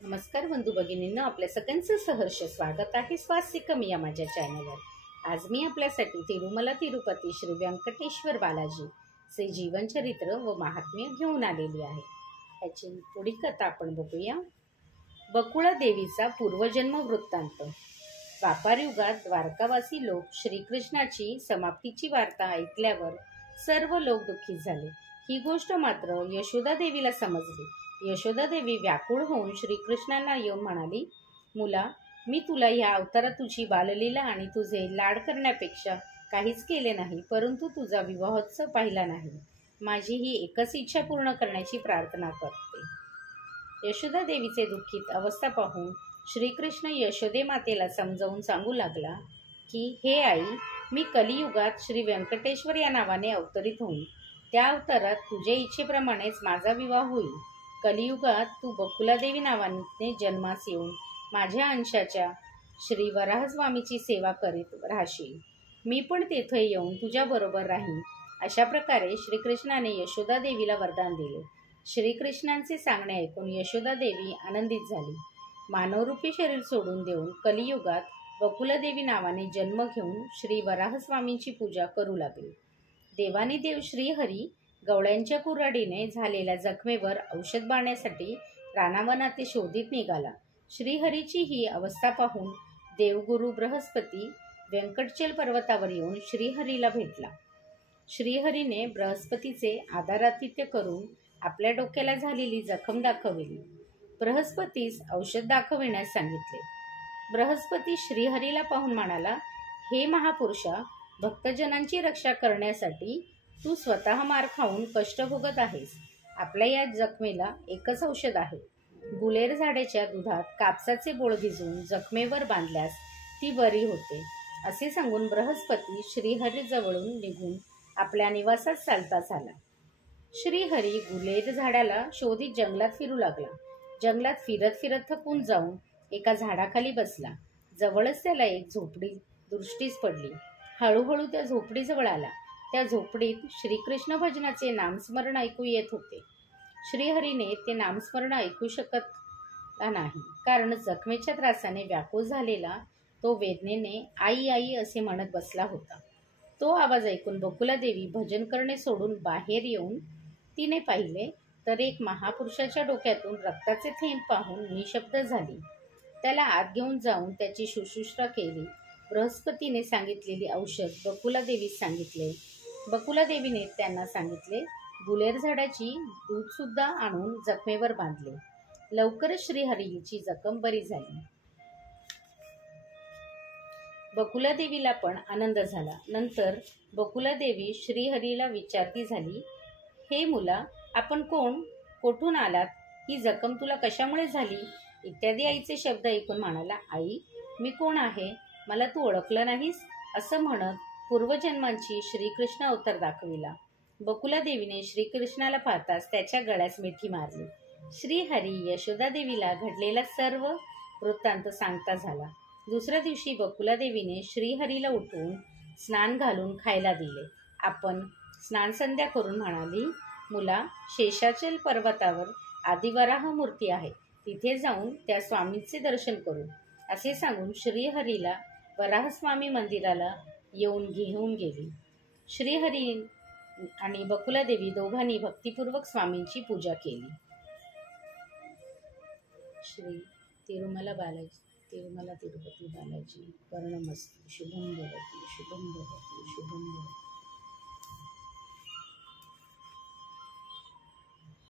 नमस्कार बंधू भगिनींनो, आपल्या सगळ्यांचं सहर्ष स्वागत आहे स्वास्थ्य कमी या माझ्या चॅनलवर। आज मी आपल्यासाठी तिरुमला तिरुपती श्री व्यंकटेश्वर बालाजी चे जीवनचरित्र व महात्म्य घेऊन आलेली आहे। याची पुढील कथा आपण बघूया। बकुळा देवीचा पूर्वजन्म वृत्तांत। द्वापार युगात द्वारकावासी लोक श्रीकृष्णाची समाप्तीची वार्ता ऐकल्यावर सर्व लोक दुःखी झाले। ही गोष्ट मात्र यशोदा देवीला समजली। यशोदा देवी व्याकुळ होऊन श्रीकृष्णांना येऊन म्हणाली, मुला, मी तुला या अवतारात तुझी बाललीला आणि तुझे लाड करण्यापेक्षा काहीच केले नाही, परंतु तुझा विवाहोत्सव पाहिला नाही। माझी ही एकच इच्छा पूर्ण करण्याची प्रार्थना करते। यशोदा देवीचे दुःखित अवस्था पाहून श्रीकृष्ण यशोदे मातेला समजावून सांगू लागला की, हे आई, मी कलियुगात श्री व्यंकटेश्वर या नावाने अवतरित होईन। त्या अवतारात तुझ्या इच्छेप्रमाणेच माझा विवाह होईल। कलियुगात तू बकुलादेवी नावाने जन्मास येऊन माझ्या अंशाच्या श्री वराहस्वामीची सेवा करीत राहशील। मी पण तेथे येऊन तुझ्या बरोबर राहीन। अशा प्रकारे श्रीकृष्णाने यशोदा देवीला वरदान दिले। श्रीकृष्णांचे सांगणे ऐकून यशोदा देवी आनंदित झाली। मानवरूपी शरीर सोडून देऊन कलियुगात बकुलादेवी नावाने जन्म घेऊन श्री वराहस्वामींची पूजा करू लागली। देवानी देव श्रीहरी गवळ्यांच्या कुऱ्हाडीने झालेल्या जखमेवर औषध बाणण्यासाठी रानावनात शोधित निघाला। श्रीहरीची ही अवस्था पाहून देवगुरु बृहस्पती व्यंकटचल पर्वतावर येऊन श्रीहरीला भेटला। श्रीहरीने बृहस्पतीचे आदरातिथ्य करून आपल्या डोक्याला झालेली जखम दाखविली। बृहस्पतीस औषध दाखविण्यास सांगितले। बृहस्पती श्रीहरीला पाहून म्हणाला, हे महापुरुषा, भक्तजनांची रक्षा करण्यासाठी तू स्वतः मार खाऊन कष्ट भोगत आहेस। आपल्या या जखमेला एकच औषध आहे। गुलेर झाडाच्या दुधात कापसाचे बोळ भिजवून जखमेवर बांधल्यास ती बरी होते। असे सांगून बृहस्पती श्रीहरी जवळून निघून आपल्या निवासात चालता झाला। श्रीहरी गुलेर झाडाला शोधित जंगलात फिरू लागला। जंगलात फिरत फिरत थकून जाऊन एका झाडाखाली बसला। जवळच त्याला एक झोपडी दृष्टीस पडली। हळूहळू त्या झोपडीजवळ आला। त्या झोपडीत श्रीकृष्ण भजनाचे नामस्मरण ऐकू येत होते। श्रीहरीने ते नामस्मरण ऐकू शकत नाही, कारण जखमेच्या त्रासाने व्याकुळ झालेला तो वेदनेने आई आई असे म्हणत बसला होता। तो आवाज ऐकून बकुलादेवी भजन करणे सोडून बाहेर येऊन तिने पाहिले तर एक महापुरुषाच्या डोक्यातून रक्ताचे थेंब पाहून निशब्द झाली। त्याला आत घेऊन जाऊन त्याची शुश्रूषा केली। बृहस्पतीने सांगितलेली औषध बकुलादेवीस सांगितले। बकुलादेवीने त्यांना सांगितले, गुलेर झाडाची दूध सुद्धा आणून जखमेवर बांधले। लवकरच श्रीहरीची जखम बरी झाली। बकुलादेवीला पण आनंद झाला। नंतर बकुलादेवी श्रीहरीला विचारती झाली, हे मुला, आपण कोण, कोठून आलात, ही जखम तुला कशामुळे झाली, इत्यादी आईचे शब्द ऐकून म्हणाला, आई, मी कोण आहे, मला तू ओळखलं नाहीस, असं म्हणत पूर्वजन्मांची श्रीकृष्ण अवतार दाखविला। बकुलादेवीने श्रीकृष्णाला पाहताच त्याच्या गळ्यास मिठी मारली। श्रीहरी यशोदा देवीला घडलेला सर्व वृत्तांत सांगता झाला। दुसऱ्या दिवशी बकुलादेवीने श्रीहरीला उठवून स्नान घालून खायला दिले। आपण स्नान संध्या करून म्हणाली, मुला, शेषाचल पर्वतावर आदिवराह मूर्ती आहे, तिथे जाऊन त्या स्वामींचे दर्शन करू। असे सांगून श्रीहरीला वराहस्वामी मंदिराला येऊन घेऊन गेली। श्रीहरी आणि बकुलादेवी दोघांनी भक्तिपूर्वक स्वामींची पूजा केली। श्री तिरुमला तिरुपती बालाजी कर्णमस्तु शुभम भवतु शुभम भवतु शुभम भवतु।